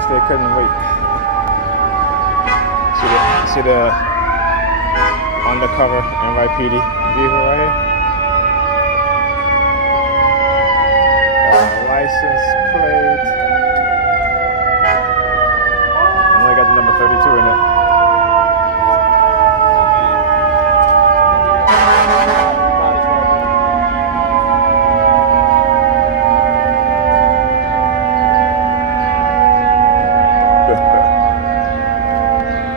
guess they couldn't wait. See the undercover NYPD vehicle right here? License plate. I only got the number 32 in it.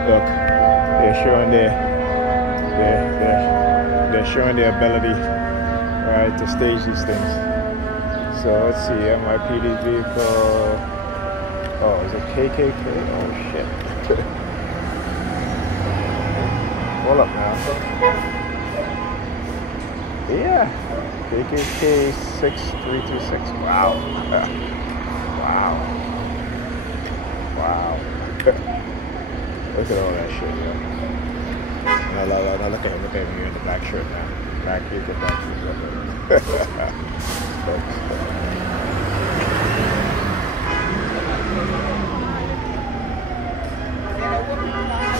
Look, they're showing their ability, right, to stage these things. So let's see, NYPD vehicle. Oh, is it KKK? Oh shit. Hold up now. Yeah, KKK 6326. Wow. Wow. Wow. Look at all that shit, yo. Now look at him. Look at him. You're in the black shirt now. Black kid, the black kid.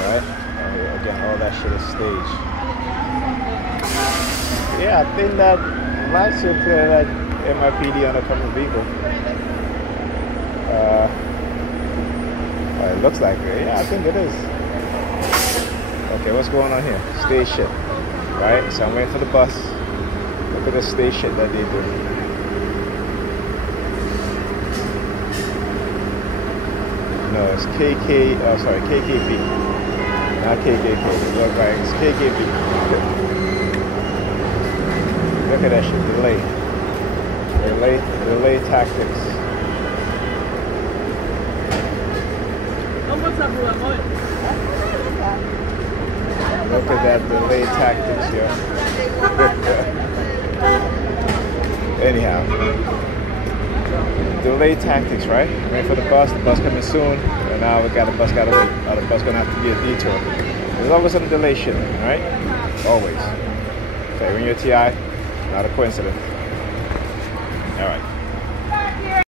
Alright? Again, all that shit is staged. Yeah, I think that license plate that NYPD undercover vehicle. It looks like it. Yeah, I think it is. Okay, what's going on here? Stage shit. Right? So I'm waiting for the bus. Look at the stage shit that they do. No, it's KKB. Not KKK. Look like it's KKB. Look at that shit. Delay tactics. Look at that delay tactics here. Anyhow, delay tactics, right? Wait for the bus coming soon, and now we got the bus gotta wait. The bus gonna have to be a detour. There's always some delay shit, right? Always. Okay, when you're TI, not a coincidence. All right.